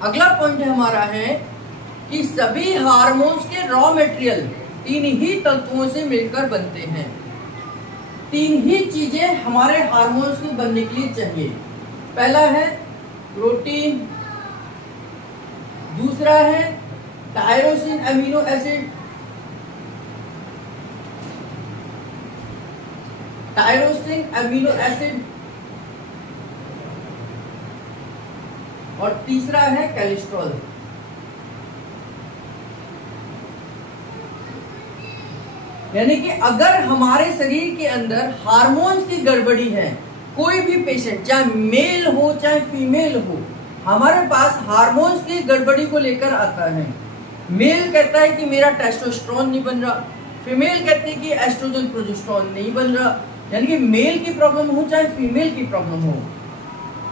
अगला पॉइंट हमारा है कि सभी हार्मोन्स के रॉ मटेरियल 3 ही तत्वों से मिलकर बनते हैं। 3 ही चीजें हमारे हार्मोन्स को बनने के लिए चाहिए। पहला है प्रोटीन, दूसरा है टायरोसिन अमीनो एसिड, और तीसरा है कोलेस्ट्रॉल। यानी कि अगर हमारे शरीर के अंदर हार्मोन्स की गड़बड़ी है, कोई भी पेशेंट चाहे मेल हो चाहे फीमेल हो, हमारे पास हार्मोन्स की गड़बड़ी को लेकर आता है। मेल कहता है कि मेरा टेस्टोस्टेरोन नहीं बन रहा, फीमेल कहती है कि एस्ट्रोजन प्रोजेस्टेरोन नहीं बन रहा। यानी कि मेल की प्रॉब्लम हो चाहे फीमेल की प्रॉब्लम हो,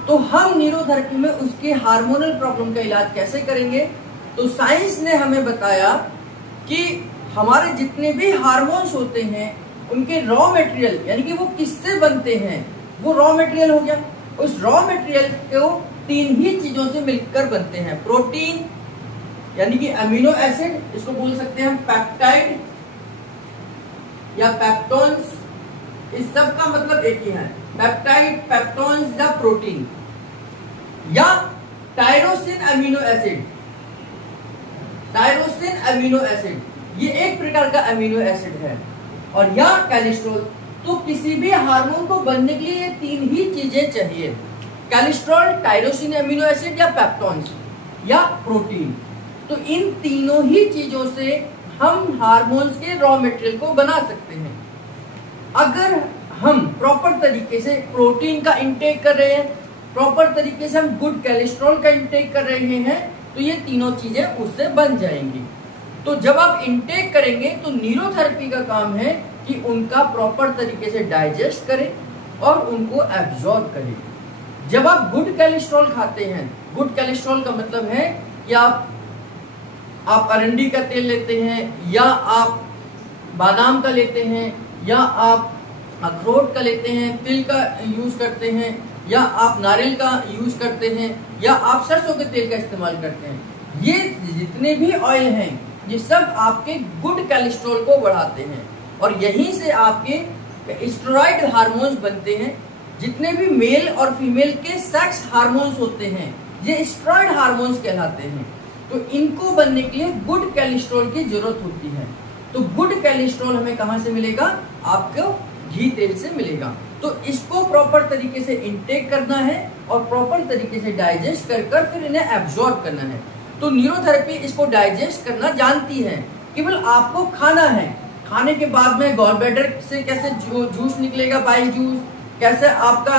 तो हम न्यूरोथेरेपी में उसके हार्मोनल प्रॉब्लम का इलाज कैसे करेंगे। तो साइंस ने हमें बताया कि हमारे जितने भी हार्मोन्स होते हैं उनके रॉ मटेरियल, यानी कि वो किससे बनते हैं, वो रॉ मटेरियल हो गया। उस रॉ मटेरियल को 3 ही चीजों से मिलकर बनते हैं। प्रोटीन यानी कि अमीनो एसिड, इसको बोल सकते हैं हम पेप्टाइड या पेप्टोन्स, इस सब का मतलब एक ही है, पेप्टाइड, पेप्टोन्स या प्रोटीन, या tyrosine amino acid. Tyrosine amino acid ये एक प्रकार का अमीनो एसिड है, और या कोलेस्ट्रॉल। तो किसी भी हार्मोन को बनने के लिए ये 3 ही चीजें चाहिए, कोलेस्ट्रॉल, टायरोसिन अमीनो एसिड या पेप्टोन्स या प्रोटीन। तो इन तीनों ही चीजों से हम हार्मोन्स के रॉ मटेरियल को बना सकते हैं। अगर हम प्रॉपर तरीके से प्रोटीन का इंटेक कर रहे हैं, प्रॉपर तरीके से हम गुड कोलेस्ट्रॉल का इंटेक कर रहे हैं, तो ये तीनों चीजें उससे बन जाएंगी। तो जब आप इंटेक करेंगे तो न्यूरोथेरेपी का काम है कि उनका प्रॉपर तरीके से डाइजेस्ट करें और उनको एब्जॉर्ब करें। जब आप गुड कोलेस्ट्रॉल खाते हैं, गुड कोलेस्ट्रॉल का मतलब है कि आप अरंडी का तेल लेते हैं, या आप बादाम का लेते हैं, या आप अखरोट का लेते हैं, तिल का यूज करते हैं, या आप नारियल का यूज करते हैं, या आप सरसों के तेल का इस्तेमाल करते हैं। ये जितने भी ऑयल हैं ये सब आपके गुड कोलेस्ट्रॉल को बढ़ाते हैं, और यहीं से आपके स्टेरॉइड हार्मोन्स बनते हैं। जितने भी मेल और फीमेल के सेक्स हार्मोन्स होते हैं ये स्टेरॉइड हार्मोन्स कहलाते हैं। तो इनको बनने के लिए गुड कोलेस्ट्रॉल की जरूरत होती है। तो गुड कोलेस्ट्रॉल हमें कहां से मिलेगा, आपको घी तेल से मिलेगा। तो इसको प्रॉपर तरीके से इंटेक करना है और प्रॉपर तरीके से डाइजेस्ट कर फिर इन्हें एब्जॉर्ब करना है। तो न्यूरोथेरेपी इसको डाइजेस्ट करना जानती है, केवल आपको खाना है। खाने के बाद में गॉल ब्लैडर से कैसे जूस निकलेगा, बाइल जूस, कैसे आपका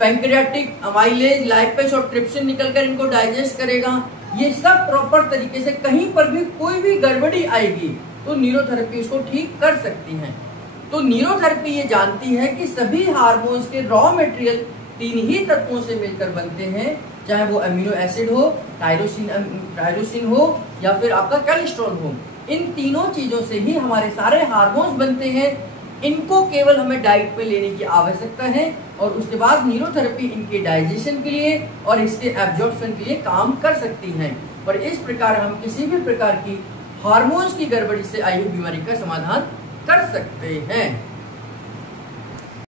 पैंक्रियाटिक, अमाइलेज, लाइपेज और ट्रिप्सिन निकलकर इनको डाइजेस्ट करेगा, ये सब प्रॉपर तरीके से, कहीं पर भी कोई भी गड़बड़ी आएगी तो न्यूरोथेरेपी उसको ठीक कर सकती है। तो न्यूरोथेरेपी ये जानती है कि सभी हार्मोन्स के रॉ मटेरियल 3 ही तत्वों से मिलकर बनते हैं, चाहे वो अमीनो एसिड हो, टायरोसिन हो, या फिर आपका कोलेस्ट्रॉल हो। इन तीनों चीजों से ही हमारे सारे हार्मोन्स बनते हैं। इनको केवल हमें डाइट पे लेने की आवश्यकता है, और उसके बाद न्यूरोथेरेपी इनके डाइजेशन के लिए और इसके एब्जॉर्प्शन के लिए काम कर सकती है। और इस प्रकार हम किसी भी प्रकार की हार्मोन्स की गड़बड़ी से आई हुई बीमारी का समाधान कर सकते हैं।